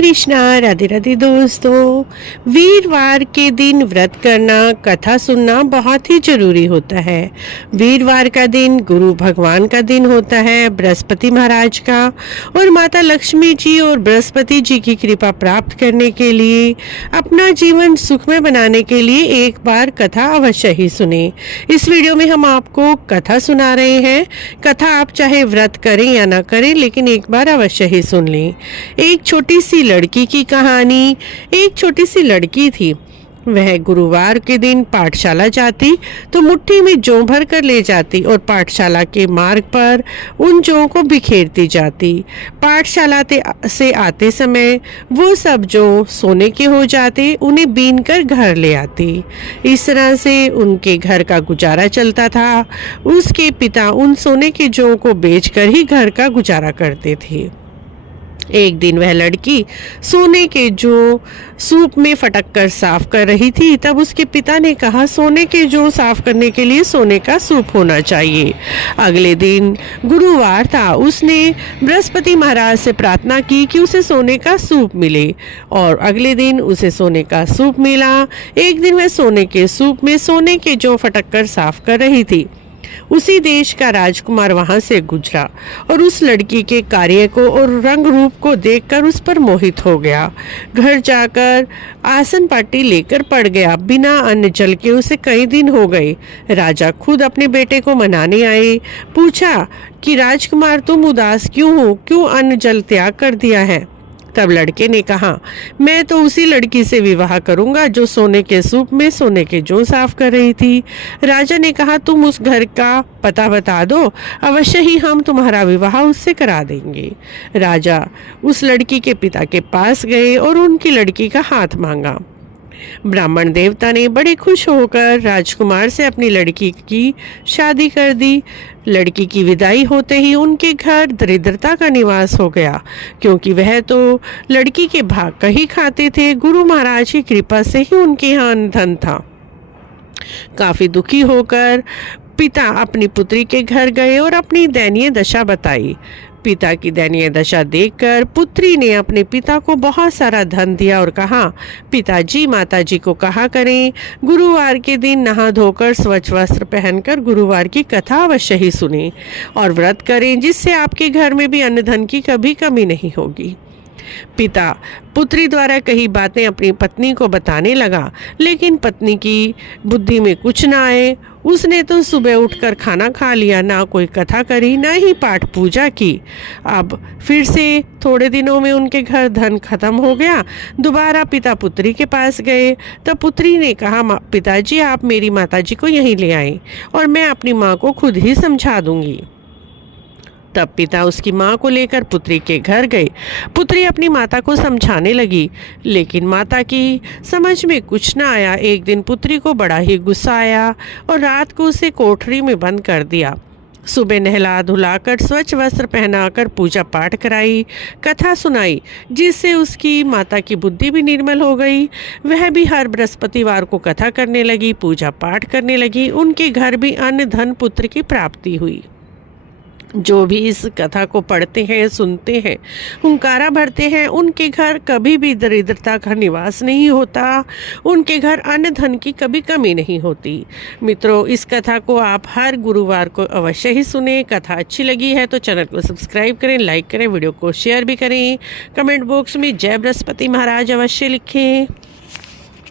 कृष्णा। राधे राधे दोस्तों। वीरवार के दिन व्रत करना, कथा सुनना बहुत ही जरूरी होता है। वीरवार का दिन गुरु भगवान का दिन होता है, बृहस्पति महाराज का। और माता लक्ष्मी जी और बृहस्पति जी की कृपा प्राप्त करने के लिए, अपना जीवन सुखमय बनाने के लिए एक बार कथा अवश्य ही सुने। इस वीडियो में हम आपको कथा सुना रहे हैं। कथा आप चाहे व्रत करें या ना करें, लेकिन एक बार अवश्य ही सुन लें। एक छोटी सी लड़की की कहानी। एक छोटी सी लड़की थी। वह गुरुवार के दिन पाठशाला जाती तो मुट्ठी में जौ भर कर ले जाती और पाठशाला के मार्ग पर उन जौ को बिखेरती जाती। पाठशाला से आते समय वो सब जौ सोने के हो जाते, उन्हें बीन कर घर ले आती। इस तरह से उनके घर का गुजारा चलता था। उसके पिता उन सोने के जौ को बेचकर ही घर का गुजारा करते थे। एक दिन वह लड़की सोने के जौ सूप में फटक कर साफ कर रही थी। तब उसके पिता ने कहा, सोने के जौ साफ करने के लिए सोने का सूप होना चाहिए। अगले दिन गुरुवार था। उसने बृहस्पति महाराज से प्रार्थना की कि उसे सोने का सूप मिले, और अगले दिन उसे सोने का सूप मिला। एक दिन वह सोने के सूप में सोने के जौ फटक कर साफ कर रही थी। उसी देश का राजकुमार वहां से गुजरा और उस लड़की के कार्य को और रंग रूप को देखकर उस पर मोहित हो गया। घर जाकर आसन पाटी लेकर पड़ गया। बिना अन्न जल के उसे कई दिन हो गए। राजा खुद अपने बेटे को मनाने आए। पूछा कि राजकुमार, तुम उदास क्यों हो? क्यों अन्न जल त्याग कर दिया है? तब लड़के ने कहा, मैं तो उसी लड़की से विवाह करूंगा जो सोने के सूप में सोने के जौ साफ कर रही थी। राजा ने कहा, तुम उस घर का पता बता दो, अवश्य ही हम तुम्हारा विवाह उससे करा देंगे। राजा उस लड़की के पिता के पास गए और उनकी लड़की का हाथ मांगा। ब्राह्मण देवता ने बड़े खुश होकर राजकुमार से अपनी लड़की की शादी कर दी। लड़की की विदाई होते ही उनके घर दरिद्रता का निवास हो गया, क्योंकि वह तो लड़की के भाग का ही खाते थे। गुरु महाराज की कृपा से ही उनके यहाँ धन था। काफी दुखी होकर पिता अपनी पुत्री के घर गए और अपनी दयनीय दशा बताई। पिता की दयनीय दशा देखकर पुत्री ने अपने पिता को बहुत सारा धन दिया और कहा, पिताजी माताजी को कहा करें, गुरुवार के दिन नहा धोकर स्वच्छ वस्त्र पहनकर गुरुवार की कथा अवश्य ही सुने और व्रत करें, जिससे आपके घर में भी अन्न धन की कभी कमी नहीं होगी। पिता पुत्री द्वारा कही बातें अपनी पत्नी को बताने लगा, लेकिन पत्नी की बुद्धि में कुछ ना आए। उसने तो सुबह उठकर खाना खा लिया, ना कोई कथा करी, ना ही पाठ पूजा की। अब फिर से थोड़े दिनों में उनके घर धन खत्म हो गया। दोबारा पिता पुत्री के पास गए। तब पुत्री ने कहा, पिताजी आप मेरी माताजी को यहीं ले आए और मैं अपनी माँ को खुद ही समझा दूंगी। तब पिता उसकी माँ को लेकर पुत्री के घर गए। पुत्री अपनी माता को समझाने लगी, लेकिन माता की समझ में कुछ न आया। एक दिन पुत्री को बड़ा ही गुस्सा आया और रात को उसे कोठरी में बंद कर दिया। सुबह नहला धुलाकर स्वच्छ वस्त्र पहनाकर पूजा पाठ कराई, कथा सुनाई, जिससे उसकी माता की बुद्धि भी निर्मल हो गई। वह भी हर बृहस्पतिवार को कथा करने लगी, पूजा पाठ करने लगी। उनके घर भी अन्न धन पुत्र की प्राप्ति हुई। जो भी इस कथा को पढ़ते हैं, सुनते हैं, हुंकारा भरते हैं, उनके घर कभी भी दरिद्रता का निवास नहीं होता। उनके घर अन्न धन की कभी कमी नहीं होती। मित्रों, इस कथा को आप हर गुरुवार को अवश्य ही सुने। कथा अच्छी लगी है तो चैनल को सब्सक्राइब करें, लाइक करें, वीडियो को शेयर भी करें। कमेंट बॉक्स में जय बृहस्पति महाराज अवश्य लिखें।